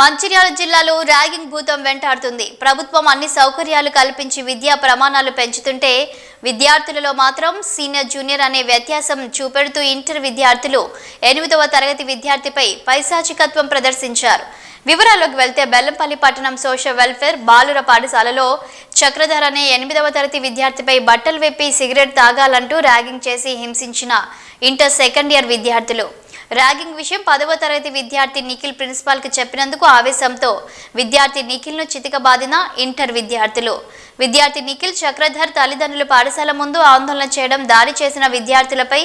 మంచిర్యాల జిల్లాలో ర్యాగింగ్ భూతం వెంటాడుతుంది. ప్రభుత్వం అన్ని సౌకర్యాలు కల్పించి విద్యా ప్రమాణాలు పెంచుతుంటే విద్యార్థులలో మాత్రం సీనియర్ జూనియర్ అనే వ్యత్యాసం చూపెడుతూ ఇంటర్ విద్యార్థులు 8వ తరగతి విద్యార్థిపై పైశాచికత్వం ప్రదర్శించారు. వివరాల్లోకి వెళ్తే బెల్లంపల్లి పట్టణం సోషల్ వెల్ఫేర్ బాలుర పాఠశాలలో చక్రధర్ అనే 8వ తరగతి విద్యార్థిపై బట్టలు వెప్పి సిగరెట్ తాగాలంటూ ర్యాగింగ్ చేసి హింసించిన ఇంటర్ సెకండ్ ఇయర్ విద్యార్థులు. ర్యాగింగ్ విషయం 10వ తరగతి విద్యార్థి నిఖిల్ ప్రిన్సిపాల్కి చెప్పినందుకు ఆవేశంతో విద్యార్థి నిఖిల్ను చితకబాదిన ఇంటర్ విద్యార్థులు. విద్యార్థి నిఖిల్ చక్రధర్ తల్లిదండ్రులు పాఠశాల ముందు ఆందోళన చేయడం, దాడి చేసిన విద్యార్థులపై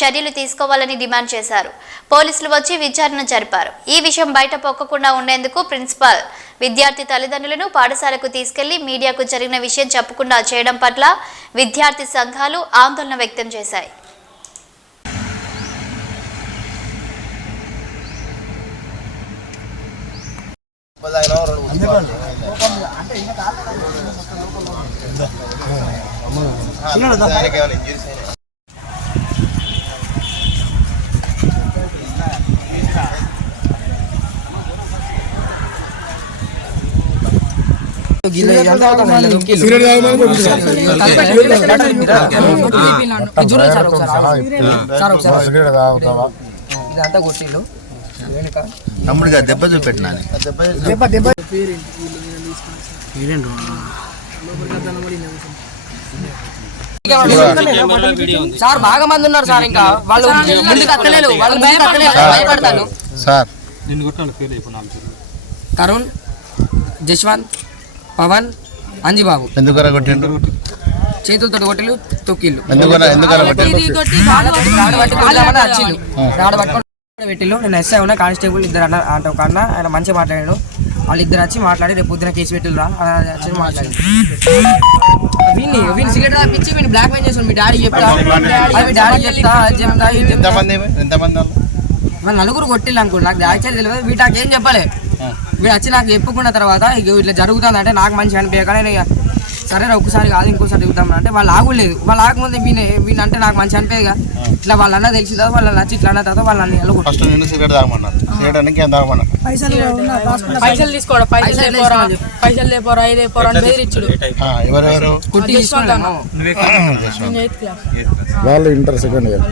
చర్యలు తీసుకోవాలని డిమాండ్ చేశారు. పోలీసులు వచ్చి విచారణ జరిపారు. ఈ విషయం బయట పొక్కకుండా ఉండేందుకు ప్రిన్సిపాల్ విద్యార్థి తల్లిదండ్రులను పాఠశాలకు తీసుకెళ్లి మీడియాకు జరిగిన విషయం చెప్పకుండా చేయడం పట్ల విద్యార్థి సంఘాలు ఆందోళన వ్యక్తం చేశాయి. తమ్ముడిగా దెబ్బ చూపెట్టినా సార్ బాగా మంది ఉన్నారు సార్. ఇంకా వాళ్ళు ముందుకు అత్తలేరు, వాళ్ళు భయపడతారు సార్. తరుణ్, జశ్వంత్, పవన్, అంజిబాబు ఎందుకరా కొట్టిండు? చేతులతో కొట్టిలు, తొక్కిళ్ళు పెట్టిల్లు. నేను ఎస్ఐ ఉన్నా, కానిస్టేబుల్ ఇద్దరు అన్న ఒక అన్న, ఆయన మంచిగా మాట్లాడాడు. వాళ్ళు ఇద్దరు వచ్చి మాట్లాడి రేపు పొద్దున కేసు పెట్టిల్రా అని మాట్లాడి వీని సిగరెట్ తాపించి వీని బ్లాక్ మెయిల్ చేస్తాను. మీ డాడీ చెప్తా, మీ డాడీ చెప్తా. వాళ్ళు నలుగురు కొట్టిల్లు అనుకోండి. నాకు యాక్చువల్ తెలియదు. వీటాకి ఏం చెప్పలే. వీడు వచ్చి నాకు చెప్పుకున్న తర్వాత ఇట్లా జరుగుతుంది అంటే నాకు మంచిగా అనిపించక నేను సరే ఒక్కసారి కాదు ఇంకోసారి చూద్దాం అంటే వాళ్ళు ఆగలేదు. వాళ్ళు ఆగముందే వీని అంటే నాకు మంచి అనిపేదిగా. ఇట్లా వాళ్ళన్న తెలిసి తర్వాత వాళ్ళు నచ్చి ఇట్లా అన్న తర్వాత వాళ్ళని పైసలు తీసుకోవడం, పైసలు లేపోరా ఇదేపోరా అని బెదిరించుడు. వాళ్ళు ఇంటర్ సెకండ్ ఇయర్.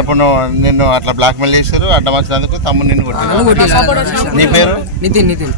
ఇప్పుడు నిన్ను అట్లా బ్లాక్ మెయిల్ చేశారు, అడ్డం వచ్చినందుకు తమ్ముడు నిన్ను కొట్టారు. నీ పేరు? నితిన్.